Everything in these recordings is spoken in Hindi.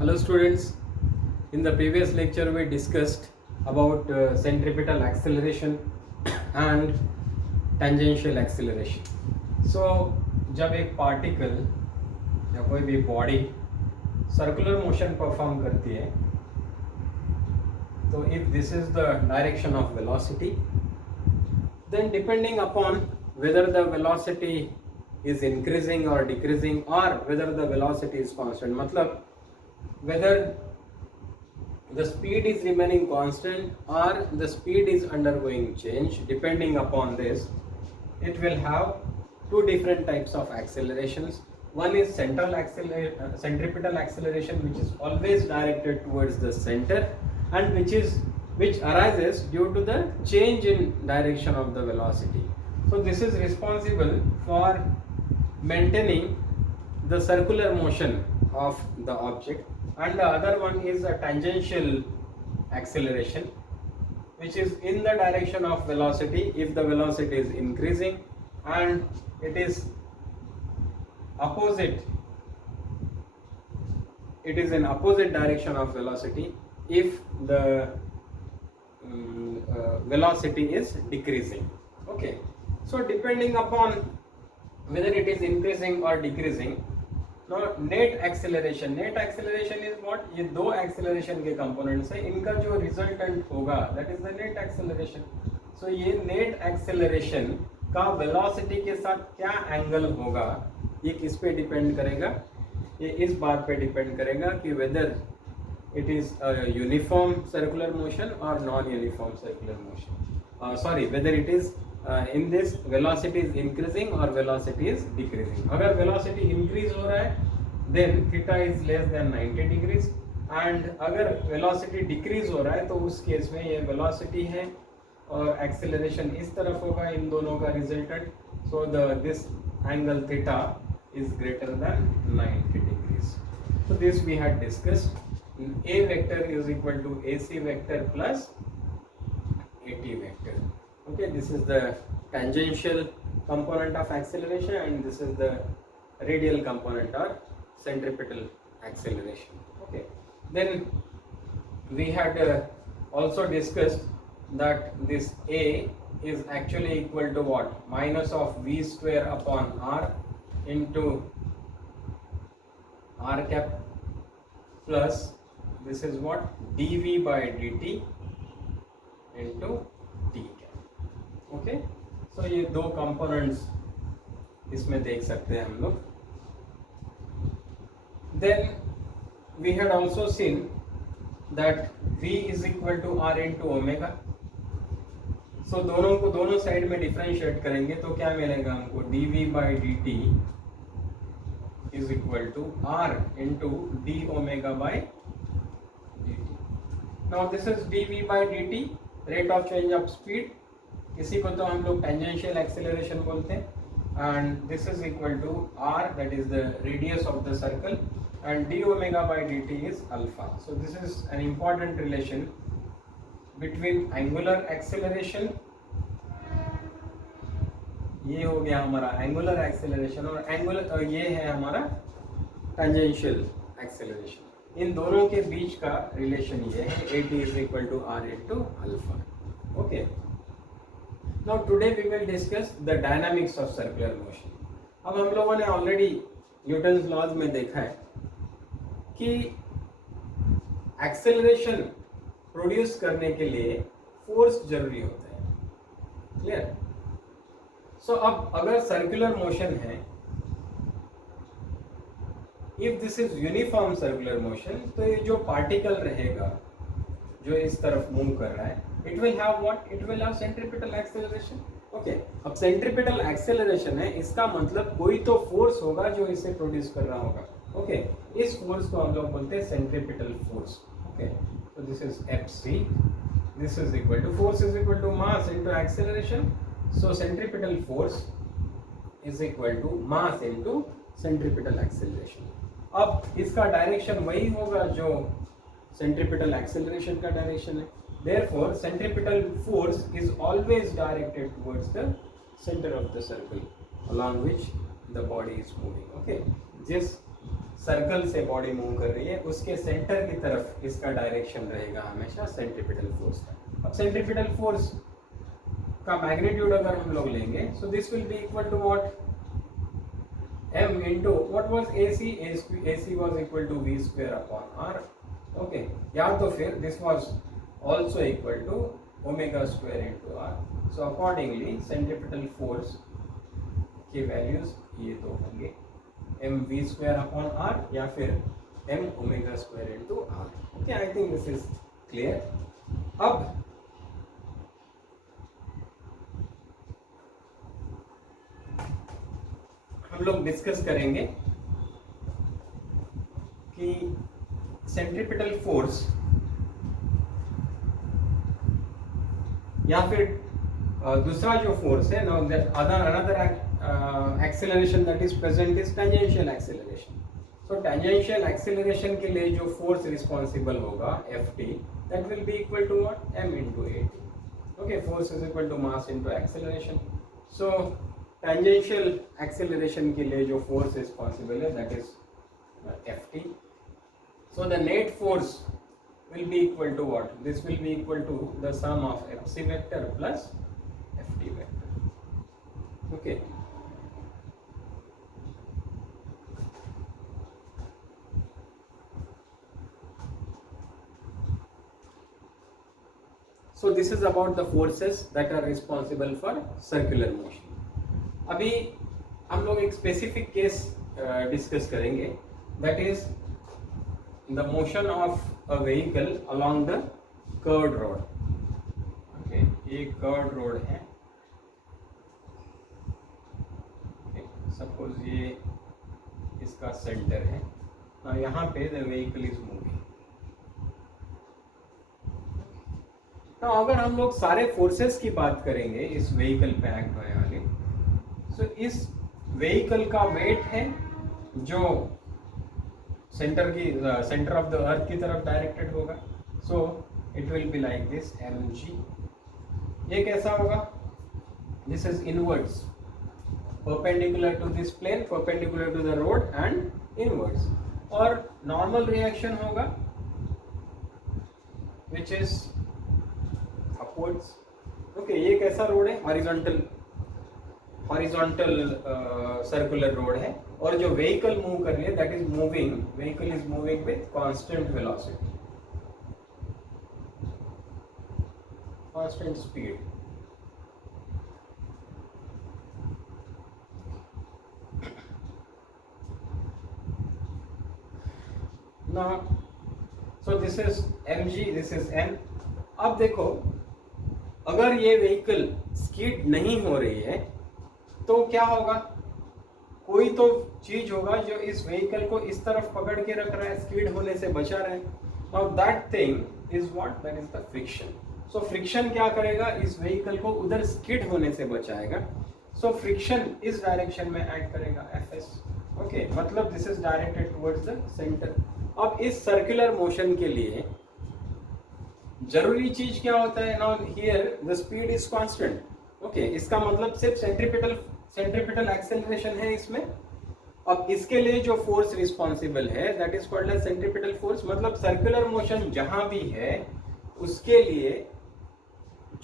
Hello students, in the previous lecture we discussed about centripetal acceleration and tangential acceleration. So जब एक पार्टिकल या कोई भी बॉडी सर्कुलर मोशन परफॉर्म करती है तो if this is the direction of velocity, then depending upon whether the velocity is increasing or decreasing or whether the velocity is constant, मतलब whether the speed is remaining constant or the speed is undergoing change, depending upon this it will have two different types of accelerations. One is centripetal acceleration, which is always directed towards the center and which arises due to the change in direction of the velocity. So this is responsible for maintaining the circular motion of the object, and the other one is a tangential acceleration, which is in the direction of velocity if the velocity is increasing, and it is in opposite direction of velocity if the velocity is decreasing. Okay, so depending upon whether it is increasing or decreasing. Now net acceleration is what, ये दो acceleration के components है, इनका जो resultant होगा that is the net acceleration. So ये net acceleration का velocity के साथ क्या angle होगा, ये किस पे depend करेगा, ये इस बात पे depend करेगा कि whether it is a uniform circular motion or non-uniform circular motion. Whether it is in this velocity is increasing or velocity is decreasing. अगर velocity increase हो रहा है then theta is less than 90 degrees, and अगर velocity decrease हो रहा है तो उस केस में ये velocity है और acceleration इस तरफ होगा, इन दोनों का resultant. So this angle theta is greater than 90 degrees. So this we had discussed. A vector is equal to AC vector plus AT vector. Okay, this is the tangential component of acceleration and this is the radial component or centripetal acceleration. Okay, then we had also discussed that this A is actually equal to what, minus of V square upon R into R cap plus this is what, dV by dt into t cap. Okay, so ये दो components इसमें देख सकते हैं हम लोग. Then we had also seen that V is equal to R into omega. So दोनों को दोनों साइड में डिफरेंशिएट करेंगे तो क्या मिलेगा हमको, dV by dt is equal to R into d omega by dt. Now this is dV by dt, rate of change of speed. इसी को तो हम लोग tangential acceleration बोलते हैं, and this is equal to R, that is the radius of the circle, and d omega by dt is alpha. So this is an important relation between angular acceleration, ये हो गया हमारा angular acceleration, और angular ये है हमारा tangential acceleration. इन दोनों के बीच का रिलेशन ये है, AT is equal to R into alpha. Okay. Now today we will discuss the dynamics of circular motion. अब हम लोगों ने ऑलरेडी न्यूटन्स लॉज में देखा है कि एक्सेलरेशन प्रोड्यूस करने के लिए फोर्स जरूरी होता है. क्लियर? सो अब अगर सर्कुलर मोशन है, if this is uniform circular motion, तो ये जो पार्टिकल रहेगा जो इस तरफ मूव कर रहा है, it will have what? It will have centripetal acceleration. Okay. अब centripetal acceleration है, इसका मतलब कोई तो फोर्स होगा जो इसे प्रोड्यूस कर रहा होगा. Okay. इस फोर्स को हम लोग बोलते हैं centripetal force. Okay. So this is Fc. This is equal to, force is equal to mass into acceleration. So centripetal force is equal to mass into centripetal acceleration. अब इसका डायरेक्शन वही होगा जो centripetal acceleration का डायरेक्शन है. Therefore, centripetal force is always directed towards the center of the circle along which the body is moving. Okay, this circle से बॉडी मूव कर रही है उसके सेंटर की तरफ इसका डायरेक्शन रहेगा हमेशा सेंट्रीपिटल फोर्स का। अब सेंट्रीपिटल फोर्स का मैग्नीट्यूड अगर हम लोग लेंगे, so this will be equal to what, m into what was AC? AC was equal to v square upon r. Okay, या तो फिर this was also equal to omega square into r. So accordingly centripetal force की वैल्यूज ये दो होंगे, m v square upon r या फिर m omega square into r. Okay, I think this is clear. अब हम लोग डिस्कस करेंगे कि सेंट्रीपिटल फोर्स या फिर दूसरा जो फोर्स है, now another acceleration that is present is tangential acceleration. So tangential acceleration के लिए जो फोर्स रिस्पॉन्सिबल होगा Ft, that will be equal to what, m into at. Okay, force is equal to mass into acceleration. So tangential acceleration के लिए जो फोर्स रिस्पॉन्सिबल है that is Ft. So the net force will be equal to what? This will be equal to the sum of Fc vector plus Ft vector. Okay. So this is about the forces that are responsible for circular motion. अभी हम लोग एक स्पेसिफिक केस डिस्कस करेंगे, that is the motion of a vehicle along the curved road. Okay, ये कर्व्ड रोड है. सपोज ये इसका सेंटर है. now यहाँ पे the vehicle is moving. now अगर हम लोग सारे फोर्सेस की बात करेंगे इस व्हीकल पे एक्ट होने वाले, तो इस व्हीकल का वेट है जो सेंटर ऑफ द अर्थ की तरफ डायरेक्टेड होगा. So it will be like this mg. ये कैसा होगा? This is inwards, perpendicular to this plane, perpendicular to the road and inwards. और नॉर्मल रिएक्शन होगा विच इज अपवर्ड्स. ओके, ये कैसा रोड है? हॉरिजॉन्टल सर्कुलर रोड है. और जो व्हीकल मूव कर रही है that is moving, vehicle is moving with constant velocity, constant speed. Now so this is mg, this is n. अब देखो, अगर ये व्हीकल स्किड नहीं हो रही है तो क्या होगा? कोई तो चीज होगा जो इस व्हीकल को इस तरफ पकड़ के रख रहा है, स्किड होने से बचा रहा है. Now that thing is what? That is the friction. So friction क्या करेगा? इस व्हीकल को उधर स्किड होने से बचाएगा. सो फ्रिक्शन इस डायरेक्शन में एक्ट करेगा, Fs. ओके, मतलब this is directed towards the centre. अब इस सर्कुलर मोशन के लिए जरूरी चीज क्या होता है? Now here the speed is constant. Okay, इसका मतलब सिर्फ सेंट्रीपिटल एक्सेलरेशन है इसमें. अब इसके लिए जो फोर्स रिस्पॉन्सिबल है that is called as centripetal force. मतलब सर्कुलर मोशन जहां भी है उसके लिए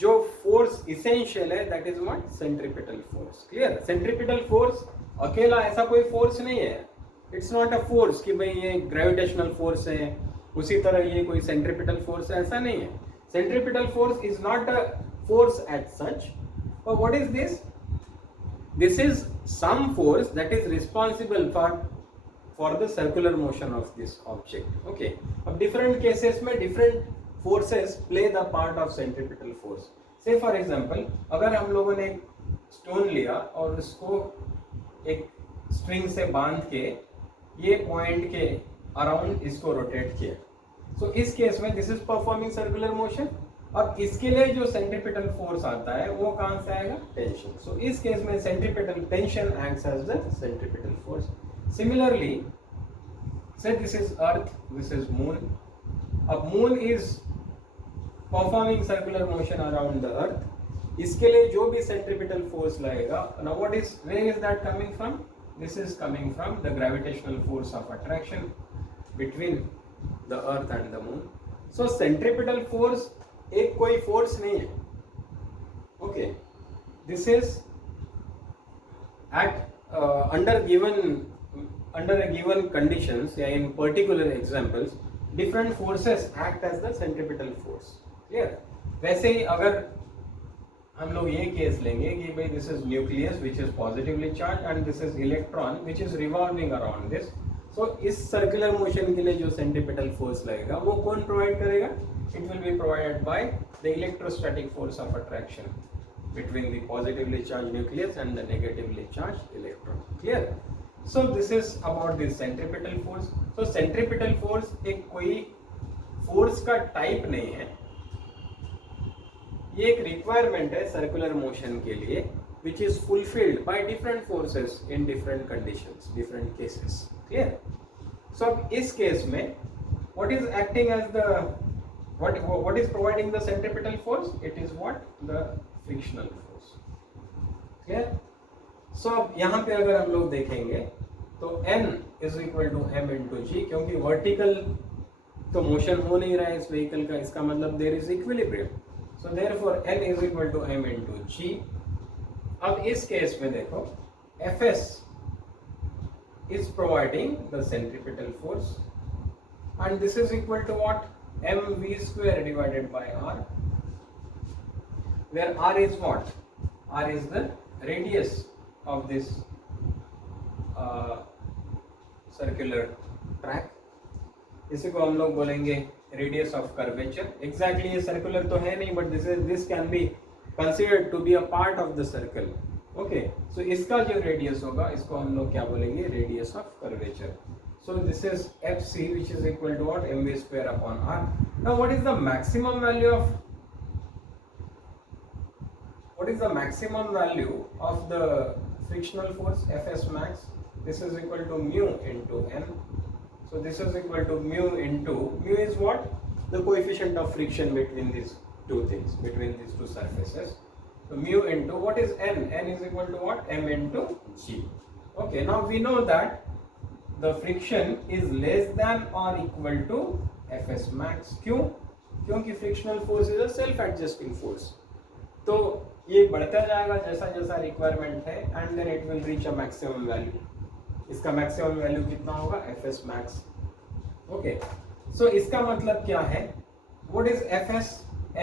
जो फोर्स इसेंशियल है that is what? Centripetal force. Clear? Centripetal force अकेला ऐसा कोई फोर्स नहीं है. इट्स नॉट अ फोर्स कि भाई ये ग्रेविटेशनल फोर्स है, उसी तरह ये कोई सेंट्रीपिटल फोर्स है, ऐसा नहीं है. Centripetal force is not a force at such. But what is this? This is some force that is responsible for the circular motion of this object. Okay. अब different cases में different forces play the part of centripetal force. Say for example, अगर हम लोगों ने एक stone लिया और उसको एक string से बांध के ये point के around इसको rotate किया, so इस केस में this is performing circular motion. अब इसके लिए जो सेंट्रीपिटल फोर्स आता है वो कहां से आएगा? टेंशन. सो इस केस में centripetal tension acts as the centripetal force. Similarly say this is earth, this is moon. अब moon is performing circular motion around the earth. इसके लिए जो भी सेंट्रीपिटल फोर्स लगेगा, now what is, where is that coming from? This is coming from the gravitational force of attraction between the earth and the moon. So centripetal force एक कोई force नहीं है. Okay, this is at under a given conditions या in particular examples different forces act as the centripetal force. Clear? वैसे ही अगर हम लोग ये केस लेंगे कि भाई this is nucleus which is positively charge and this is electron which is revolving around this. So इस सर्कुलर मोशन के लिए जो सेंट्रीपिटल फोर्स लगेगा वो कौन प्रोवाइड करेगा? It will be provided by the electrostatic force of attraction between the positively charged nucleus and the negatively charged electron. Clear? So this is about the centripetal force. So centripetal force एक कोई फोर्स का टाइप नहीं है, ये एक रिक्वायरमेंट है सर्कुलर मोशन के लिए which is fulfilled by different forces in different conditions, different cases. Clear? So अब इस केस में what is acting as the what is providing the centripetal force? It is what? The frictional force. Clear? So अब यहाँ पे अगर हम लोग देखेंगे तो N is equal to m into g, क्योंकि वर्टिकल तो मोशन हो नहीं रहा है इस व्हीकल का, इसका मतलब there is equilibrium. So therefore N is equal to m into g. अब इस केस में देखो Fs is providing the centripetal force and this is equal to what? mv square divided by r, where r is what? R is the radius of this circular track. इसी को हम लोग बोलेंगे radius of curvature. Exactly ये circular तो है नहीं, but this can be considered to be a part of the circle. Okay, so इसका जो radius होगा इसको हम लोग क्या बोलेंगे? Radius of curvature. So this is Fc which is equal to what? mv square upon r. Now what is the maximum value of the frictional force? Fs max. This is equal to mu into n. So this is equal to mu is what? The coefficient of friction between these two things, between these two surfaces. So mu into what is n? N is equal to what? M into g. Okay, now we know that the friction is less than or equal to Fs max. क्यों? क्योंकि frictional force is a self-adjusting force. तो ये बढ़ता जाएगा जैसा जैसा रिक्वायरमेंट है and then it will reach a maximum value. इसका maximum value कितना होगा? Fs max. Okay. So इसका मतलब क्या है? What is Fs?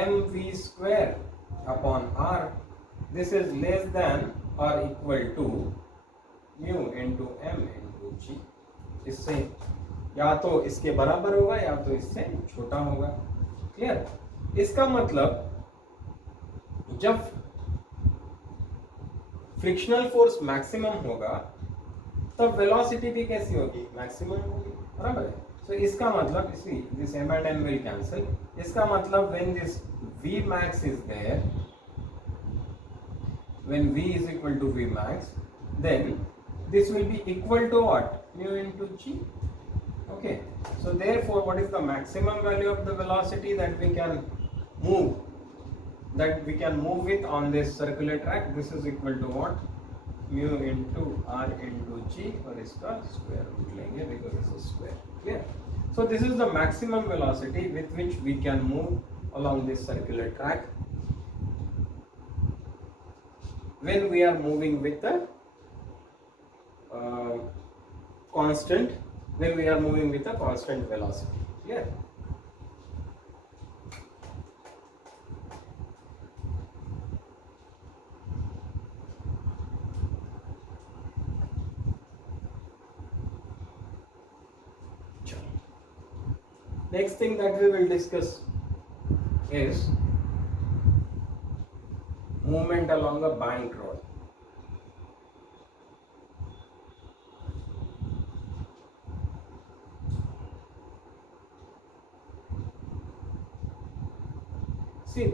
mv square upon r. This is less than or equal to mu into m into g. इससे या तो इसके बराबर होगा या तो इससे छोटा होगा. क्लियर? इसका मतलब जब फ्रिक्शनल फोर्स मैक्सिमम होगा तब वेलोसिटी भी कैसी होगी? मैक्सिमम होगी. बराबर है. सो इसका मतलब this m and n will cancel. इसका मतलब when this v max is there, when v is equal to v max, then this will be equal to what? Mu into g. Okay, so therefore what is the maximum value of the velocity that we can move with on this circular track? This is equal to what? Mu into r into g, और इसका square root लेंगे because this is square. Clear? So this is the maximum velocity with which we can move along this circular track when we are moving with the constant velocity. Clear? Next thing that we will discuss is movement along a bank road. See,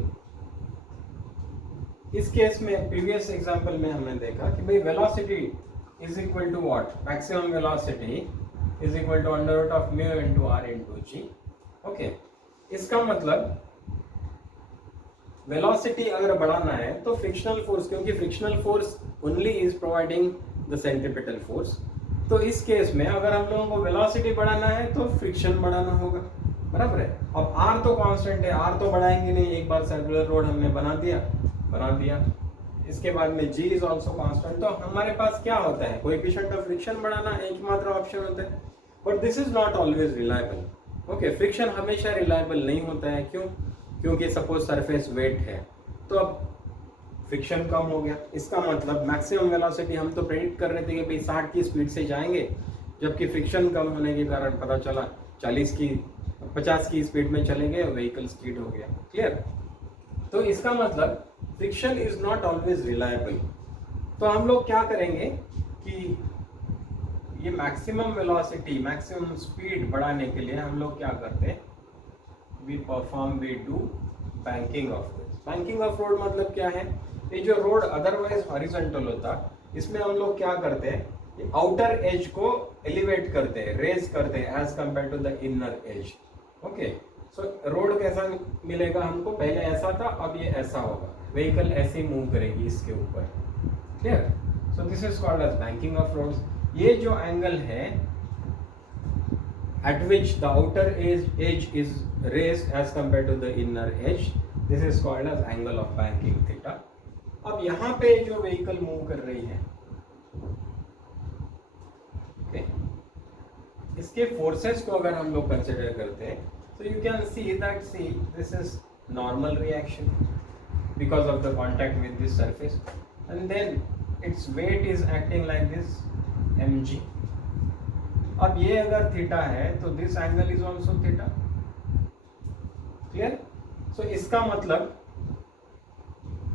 इस केस में प्रीवियस एग्जांपल में हमने देखा कि भाई velocity is equal to what? Maximum velocity is equal to under root of mu into R into G. Okay, इसका मतलब वेलोसिटी अगर बढ़ाना है तो फ्रिक्शनल फोर्स, क्योंकि frictional force only is providing the centripetal force. तो इस केस में अगर हम लोगों को वेलोसिटी बढ़ाना है तो फ्रिक्शन बढ़ाना होगा, बराबर है। अब आर तो कांस्टेंट है, आर तो बढ़ाएंगे नहीं, एक बार सर्कुलर रोड हमने बना दिया। इसके बाद में जी इज ऑल्सो कांस्टेंट। तो हमारे पास क्या होता है, कोएफिशिएंट ऑफ फ्रिक्शन बढ़ाना एकमात्र ऑप्शन होता है, but this is not always reliable. Okay, friction हमेशा रिलायबल नहीं होता है। क्यों? क्योंकि सपोज सरफेस वेट है तो अब फ्रिक्शन कम हो गया, इसका मतलब मैक्सिमम वेलोसिटी हम तो प्रेडिक्ट कर रहे थे कि भाई 60 की स्पीड से जाएंगे, जबकि फ्रिक्शन कम होने के कारण पता चला 50 की स्पीड में चले गए, व्हीकल स्किड हो गया। क्लियर? तो इसका मतलब friction is not always reliable. तो हम लोग क्या करेंगे कि ये मैक्सिमम वेलोसिटी, मैक्सिमम स्पीड बढ़ाने के लिए हम लोग क्या करते हैं, we do banking of road. Banking of road मतलब क्या है, ये जो रोड अदरवाइज हॉरिजॉन्टल होता, इसमें हम लोग क्या करते हैं, आउटर एज को एलिवेट करते हैं, रेज करते हैं as compare to the inner edge. Okay, so road कैसा मिलेगा हमको, पहले ऐसा था, अब ये ऐसा होगा, व्हीकल ऐसे मूव करेगी इसके ऊपर। Clear? So this is called as banking of roads. ये जो एंगल है at which the outer edge is raised as compared to the inner edge, this is called as angle of banking theta. अब यहाँ पे जो व्हीकल मूव कर रही है, okay, इसके फोर्सेस को अगर हम लोग कंसिडर करते हैं तो you can see that this is normal reaction because of the contact with this surface, and then its weight is acting like this mg. अब ये अगर थीटा है तो this angle is also theta. Clear? So इसका मतलब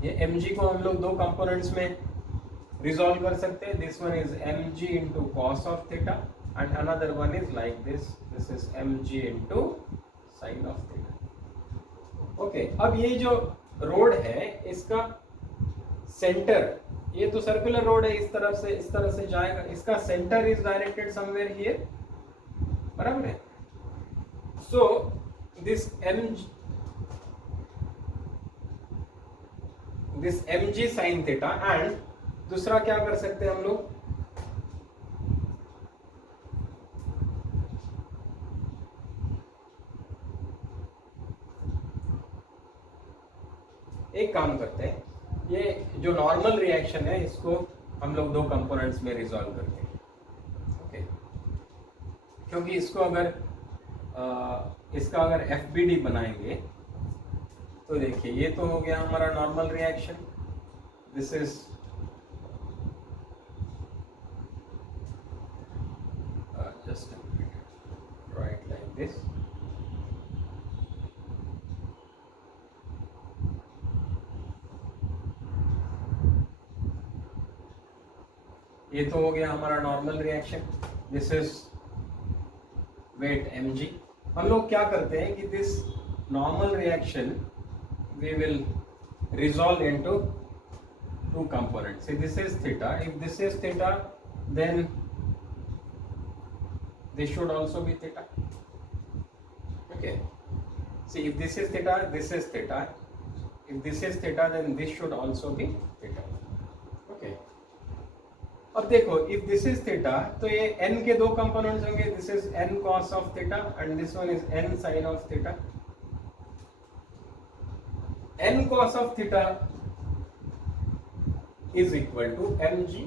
ये mg को हम लोग दो कंपोनेंट्स में रिजॉल्व कर सकते हैं। This one is mg into cos of theta and another one is like this is mg into sine of theta. Okay, अब ये जो रोड है इसका सेंटर, ये तो सर्कुलर रोड है, इस तरफ से जाएगा, इसका centre is directed somewhere here, बराबर है। So this mg sin theta, and दूसरा क्या कर सकते हैं हम लोग, एक काम करते हैं, ये जो नॉर्मल रिएक्शन है इसको हम लोग दो कंपोनेंट्स में रिजॉल्व करते हैं। ओके, क्योंकि इसको अगर इसका अगर FBD बनाएंगे तो देखिए ये तो हो गया हमारा normal reaction, this is just right like this. ये तो हो गया हमारा normal reaction, this is weight mg। हम लोग क्या करते हैं कि this normal reaction we will resolve into two components. This is theta, if this is theta then this should also be theta. Okay, see if this is theta, this is theta, if this is theta then this should also be theta. Okay, अब देखो इफ दिस इज थीटा तो ये n के दो कंपोनेंट्स होंगे, this is n cos of theta and this one is n sin of theta. n cos of theta is equal to mg,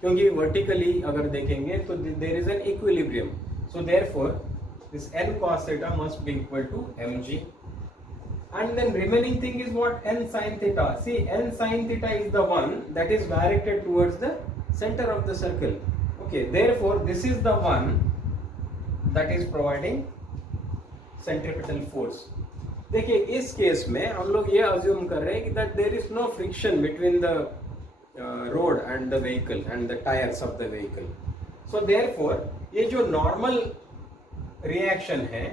क्योंकि वर्टिकली अगर देखेंगे तो there is an equilibrium, so therefore this n cos theta must be equal to mg, and then remaining thing is what, n sin theta. See, n sin theta is the one that is directed towards the center of the circle. Okay, therefore this is the one that is providing centripetal force. देखिए इस केस में हम लोग ये अज्यूम कर रहे हैं कि that there is no friction between the road and the vehicle and the tires of the vehicle. So therefore ये जो normal reaction है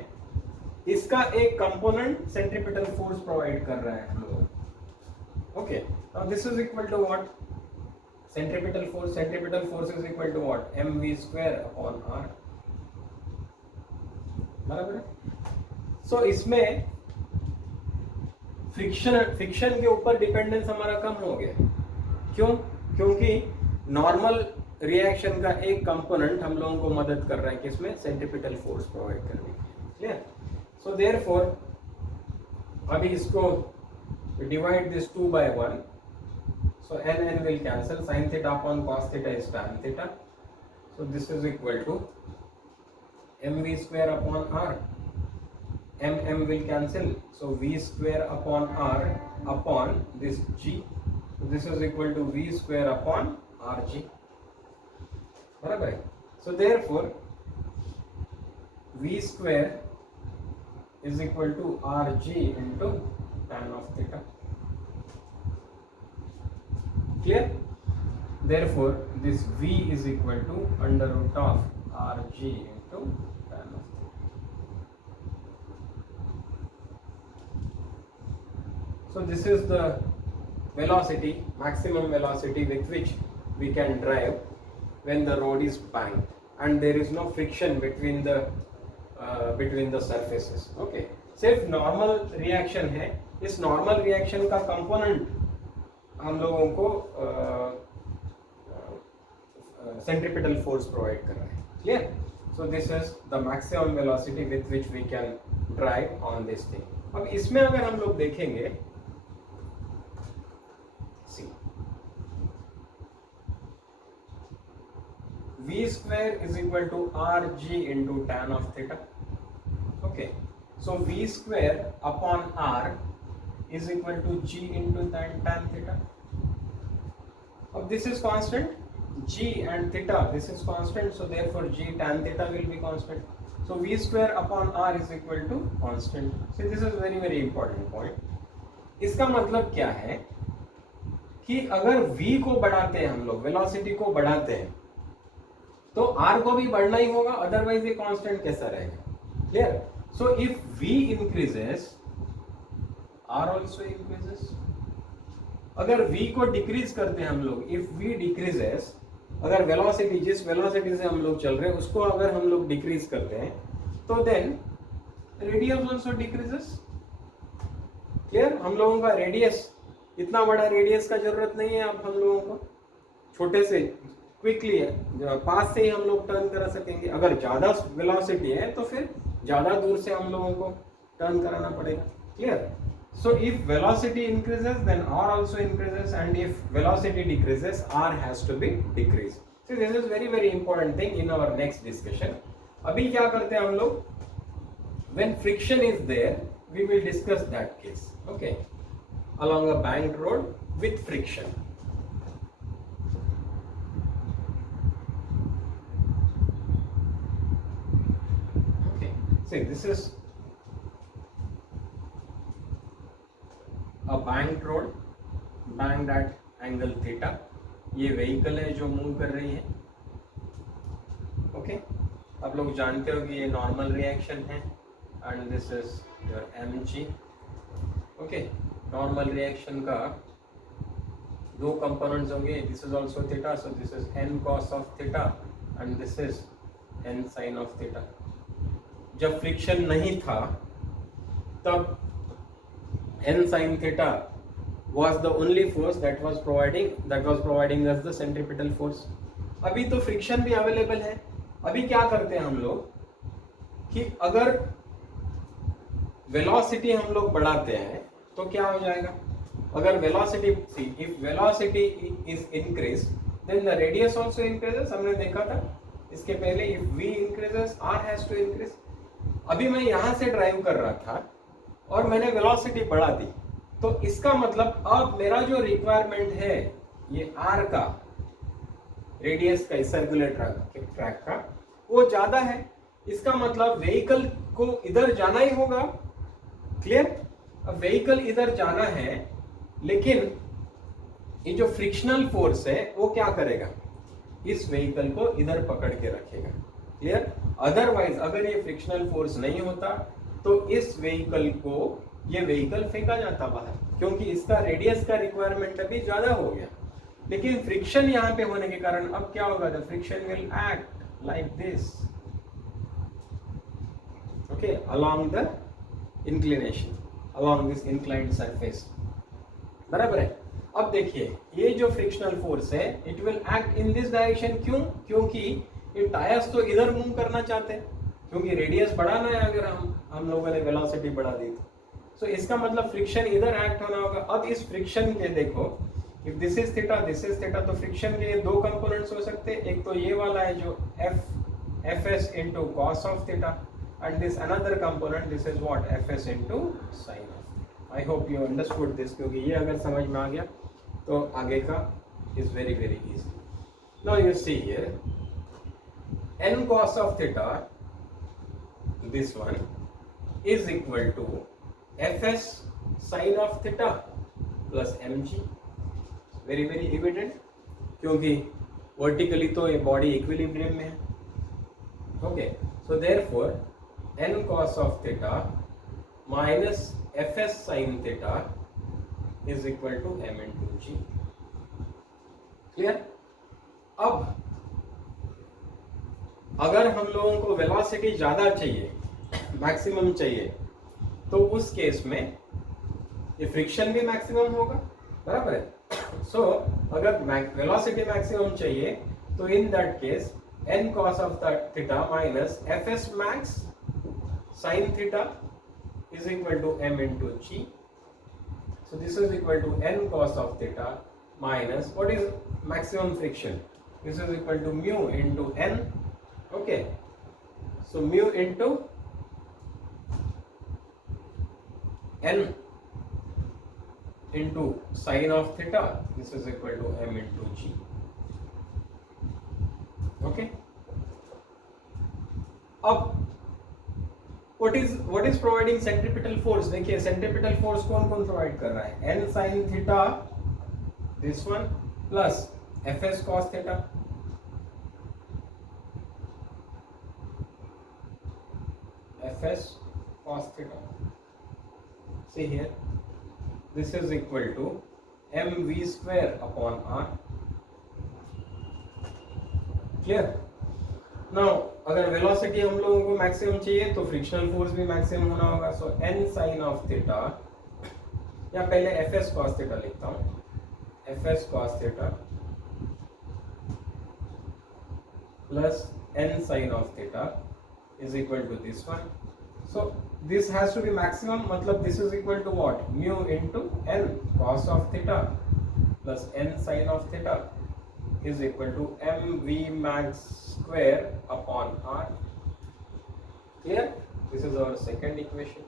इसका एक कंपोनेंट सेंट्रीपिटल फोर्स प्रोवाइड कर रहा है हम लोग। Okay, now this is equal to what, centripetal force is equal to what, mv square upon r, बराबर है। सो इसमें फ्रिक्शन के ऊपर डिपेंडेंस हमारा कम हो गया। क्यों? क्योंकि नॉर्मल रिएक्शन का एक कंपोनेंट हम लोगों को मदद कर रहा है किसमें? सेंट्रीपिटल फोर्स प्रोवाइड करने के लिए। क्लियर? सो देयरफॉर अभी इसको divide this 2 by 1, so n will cancel, sin theta upon cos theta is tan theta, so this is equal to mv square upon r, m will cancel, so v square upon r upon this g, so this is equal to v square upon rg, बराबर है? So therefore v square is equal to rg into tan of theta. Clear? Therefore this v is equal to under root of rg into tan of theta. So this is the velocity, maximum velocity with which we can drive when the road is banked and there is no friction between the surfaces. Okay, सिर्फ नॉर्मल रिएक्शन है, इस नॉर्मल रिएक्शन का कंपोनेंट हम लोगों को सेंट्रीपिटल फोर्स प्रोवाइड कर रहा है। Clear? So this is the maximum velocity with which we can drive on this thing. अब इसमें अगर हम लोग देखेंगे, सी v square is equal to rg into tan of theta. Okay, so v square upon r is equal to g into tan theta. Now this is constant, g and theta, this is constant, so therefore g tan theta will be constant. So v square upon r is equal to constant. So this is very important point. इसका मतलब क्या है कि अगर v को बढ़ाते हैं हम लोग, वेलोसिटी को बढ़ाते हैं, तो r को भी बढ़ना ही होगा, अदरवाइज ये कांस्टेंट कैसा रहेगा? Clear? So if v increases r also increases. अगर v को डिक्रीज करते हैं हम लोग, इफ v डिक्रीजेस, अगर वेलोसिटी, जिस वेलोसिटी से हम लोग चल रहे हैं उसको अगर हम लोग डिक्रीज करते हैं, तो then radius also decreases. Clear? हम लोगों का रेडियस, इतना बड़ा रेडियस का जरूरत नहीं है अब हम लोगों को, छोटे से क्विकली पास से ही हम लोग टर्न करा सकेंगे। अगर ज्यादा वेलोसिटी है तो फिर ज्यादा दूर से हम लोगों को टर्न कराना पड़ेगा। Clear? So if velocity increases then r also increases, and if velocity decreases r has to be decrease. So this is very important thing in our next discussion. अभी क्या करते हैं हम लोग, when friction is there we will discuss that case. Okay, along a banked road with friction. Okay, see this is a banked road, banked at angle theta. ये व्हीकल है जो मूव कर रही है। ओके, आप लोग जानते हो कि ये नॉर्मल रिएक्शन है and this is your mg। Okay, normal reaction का दो कंपोनेंट्स होंगे, this is also theta, so this is n cos of theta and this is n sin of theta. जब फ्रिक्शन नहीं था तब n sin theta was the only force that was providing us the centripetal force. अभी तो फ्रिक्शन भी अवेलेबल है। अभी क्या करते हैं हम लोग कि अगर वेलोसिटी हम लोग बढ़ाते हैं तो क्या हो जाएगा? अगर velocity, if velocity is increase then the radius also increases. हमने देखा था इसके पहले, if v increases r has to increase. अभी मैं यहां से ड्राइव कर रहा था और मैंने वेलोसिटी बढ़ा दी, तो इसका मतलब अब मेरा जो रिक्वायरमेंट है ये r का, रेडियस का, सर्कुलर ट्रैक का, वो ज्यादा है। इसका मतलब व्हीकल को इधर जाना ही होगा। क्लियर? अब व्हीकल इधर जाना है, लेकिन ये जो फ्रिक्शनल फोर्स है वो क्या करेगा? इस व्हीकल को इधर पकड़ के रखेगा। क्लियर? अदरवाइज अगर ये फ्रिक्शनल फोर्स नहीं होता तो इस व्हीकल को, ये व्हीकल फेंका जाता बाहर, क्योंकि इसका रेडियस का रिक्वायरमेंट अभी ज्यादा हो गया। लेकिन फ्रिक्शन यहाँ पे होने के कारण अब क्या होगा? The friction will act like this, okay, along the inclination, along this inclined surface। बराबर है? अब देखिए ये जो फ्रिक्शनल फोर्स है it will act in this direction, क्यों? क्योंकि ये टायर्स तो इधर मूव करना चाहते हैं, क्योंकि रेडियस बढ़ाना है, अगर हम लोगों ने वेलोसिटी बढ़ा दी तो इसका मतलब फ्रिक्शन इधर एक्ट होना होगा। अब इस फ्रिक्शन के देखो, if this is theta this is theta, तो फ्रिक्शन के दो कंपोनेंट्स हो सकते हैं, एक तो ये वाला है जो F S into cos of theta, and this another component this is what F S into sine of. I hope you understood this, क्योंकि ये अगर समझ में आ गया तो आगे का is very very easy. Now you see here n cos of theta, this one is equal to fs sin of theta plus mg, very very evident, क्योंकि वर्टिकली तो ये बॉडी इक्विलिब्रियम में है। Okay, so therefore n cos of theta minus fs sin theta is equal to m into g। Clear? अब अगर हम लोगों को वेलोसिटी ज्यादा चाहिए, मैक्सिमम चाहिए, तो उस केस में ये फ्रिक्शन भी मैक्सिमम होगा, बराबर है। सो अगर वेलोसिटी मैक्सिमम चाहिए तो in that case n cos of theta minus fs max sin theta is equal to m into g। so this is equal to n cos of theta minus what is maximum friction, this is equal to mu into n। okay, so mu into n into sin of theta, this is equal to m into g। okay, अब what is providing centripetal force? देखिए centripetal force कौन कौन प्रोवाइड कर रहा है, n sin theta this one plus fs cos theta, fs cos theta। see here, this is equal to mv square upon r। clear? now अगर वेलोसिटी हम लोगों को मैक्सिमम चाहिए तो फ्रिक्शनल फोर्स भी मैक्सिमम होना होगा। सो n sin ऑफ थीटा, या पहले fs cos थीटा लिखता हूं, fs cos theta plus n sin of theta is equal to this one। so this has to be maximum, मतलब this is equal to what, mu into n cos of theta plus n sin of theta is equal to mv max square upon r। clear? this is our second equation।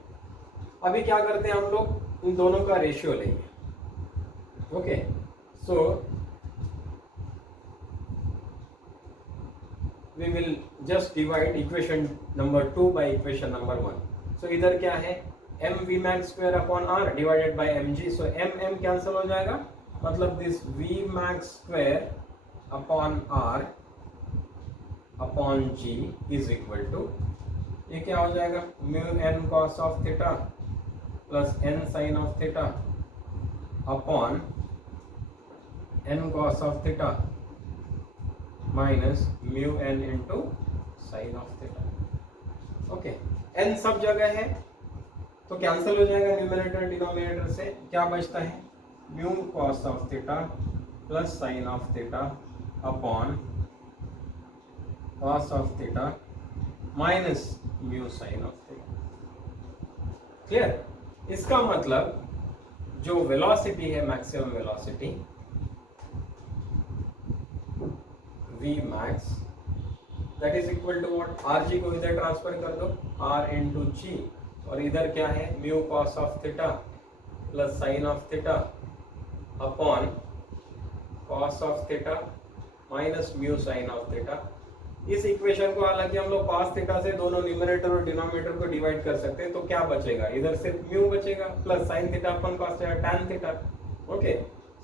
अभी क्या करते हैं हम लोग, इन दोनों का रेशियो लेंगे। Okay, so we will just divide equation number 2 by equation number 1। so इधर क्या है, mv max square upon r divided by mg। so m cancel हो जाएगा, मतलब this v max square upon r upon g is equal to, ये क्या हो जाएगा, mu n cos of theta plus n sin of theta upon n cos of theta minus mu n into sin of theta। Okay, n सब जगह है तो कैंसिल हो जाएगा न्यूमरेटर डिनोमिनेटर से, क्या बचता है, mu cos of theta plus sin of theta upon cos of theta minus mu sin of theta। Clear? इसका मतलब जो वेलोसिटी है, maximum velocity v max, that is equal to what, rg को इधर ट्रांसफर कर दो, r into g, और इधर क्या है, mu cos of theta plus sin of theta upon cos of theta minus mu sin of theta। इस इक्वेशन को हालांकि हम लोग cos थीटा से दोनों न्यूमरेटर और डिनोमिनेटर को डिवाइड कर सकते हैं, तो क्या बचेगा, इधर सिर्फ mu बचेगा plus sin theta upon cos theta tan theta. Okay,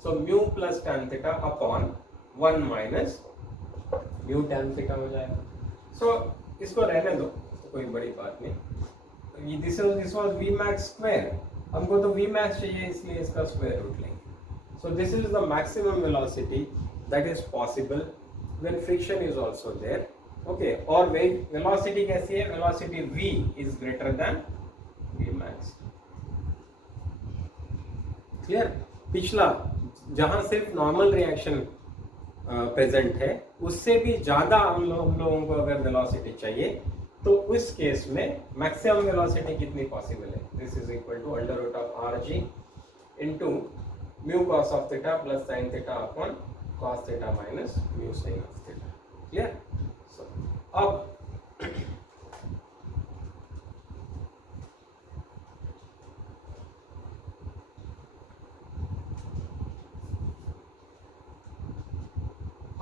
so mu plus tan theta upon 1 minus mu tan theta हो जाएगा। सो इसको रहने दो, कोई बड़ी बात नहीं। This was v max square, हमको तो v max चाहिए, इसलिए इसका स्क्वायर रूट लेंगे। So this is the maximum velocity that is possible when friction is also there। okay, और velocity कैसी है, velocity v is greater than v max। clear? पिछला जहां सिर्फ नॉर्मल रिएक्शन प्रेजेंट है उससे भी ज्यादा हम लोगों को अगर वेलोसिटी चाहिए तो उस केस में मैक्सिमम वेलोसिटी कितनी पॉसिबल है, this is equal to under root of r g into mu cos of theta plus sine theta upon cos theta minus mu sine of theta. Clear? So अब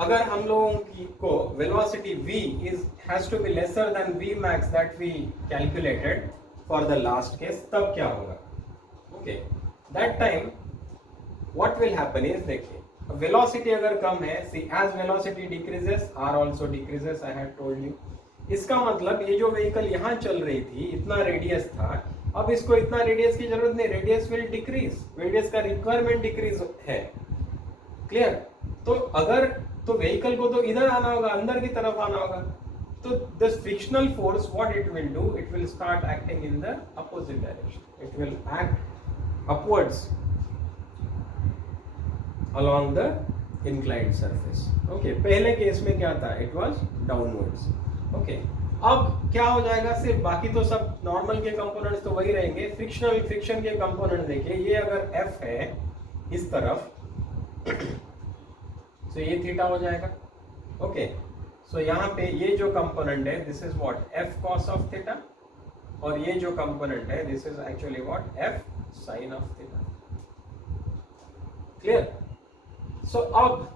अगर हम लोगों की को velocity v is has to be lesser than v max that we calculated for the last case, तब क्या होगा? Okay, that time what will happen is, देखिए वेलोसिटी अगर कम है, see as velocity decreases r also decreases, I had told you। इसका मतलब ये जो व्हीकल यहाँ चल रही थी, इतना रेडियस था, अब इसको इतना रेडियस की जरूरत नहीं, रेडियस विल डिक्रीज, रेडियस का रिक्वायरमेंट डिक्रीज है। क्लियर? तो अगर तो व्हीकल को तो इधर आना होगा, अंदर की तरफ आना होगा, तो this frictional force what it will do, it will start acting in the opposite direction, it will act upwards along the inclined surface. Okay, पहले केस में क्या था, इट वाज डाउनवर्ड्स। ओके, अब क्या हो जाएगा, सिर्फ बाकी तो सब नॉर्मल के कंपोनेंट्स तो वही रहेंगे, फ्रिक्शन के कंपोनेंट देखिए, ये अगर एफ है इस तरफ तो ये थीटा हो जाएगा। ओके, सो यहाँ पे ये जो कंपोनेंट है this is what F cos of theta, और ये जो कंपोनेंट है this is actually what F sine of theta. Clear? So अब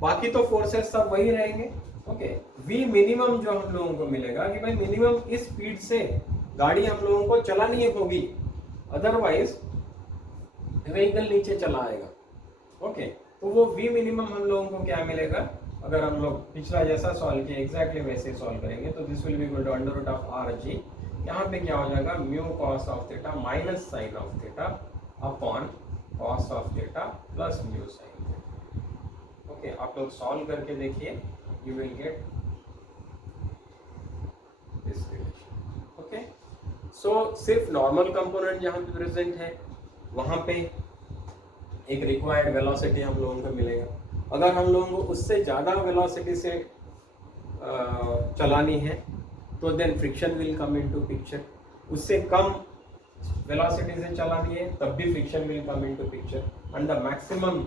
बाकी तो फोर्सेस सब वही रहेंगे। ओके, वी मिनिमम जो हम लोगों को मिलेगा कि भाई मिनिमम इस स्पीड से गाड़ी हम लोगों को चलानी होगी, अदरवाइज व्हीकल नीचे चला आएगा। ओके, तो वो v मिनिमम हम लोगों को क्या मिलेगा, अगर हम लोग पिछला जैसा सॉल्व किया एग्जैक्टली वैसे सॉल्व करेंगे तो this will be equal to under root of r g, यहाँ पे क्या हो जाएगा mu cos of theta minus sine of theta upon cos of theta plus mu sine theta. Okay, आप लोग सॉल्व करके देखिए, you will get this relation. Okay, so सिर्फ नॉर्मल कंपोनेंट जहाँ पे प्रेजेंट है वहां पे एक रिक्वायर्ड वेलोसिटी हम लोगों को मिलेगा, अगर हम लोगों को उससे ज़्यादा वेलोसिटी से चलानी है तो then friction will come into picture, उससे कम वेलोसिटी से चलानी है तब भी friction will come into picture, and the maximum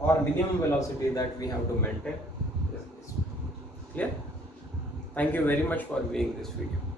और minimum velocity that we have to maintain is this. Clear? Thank you very much for viewing this video.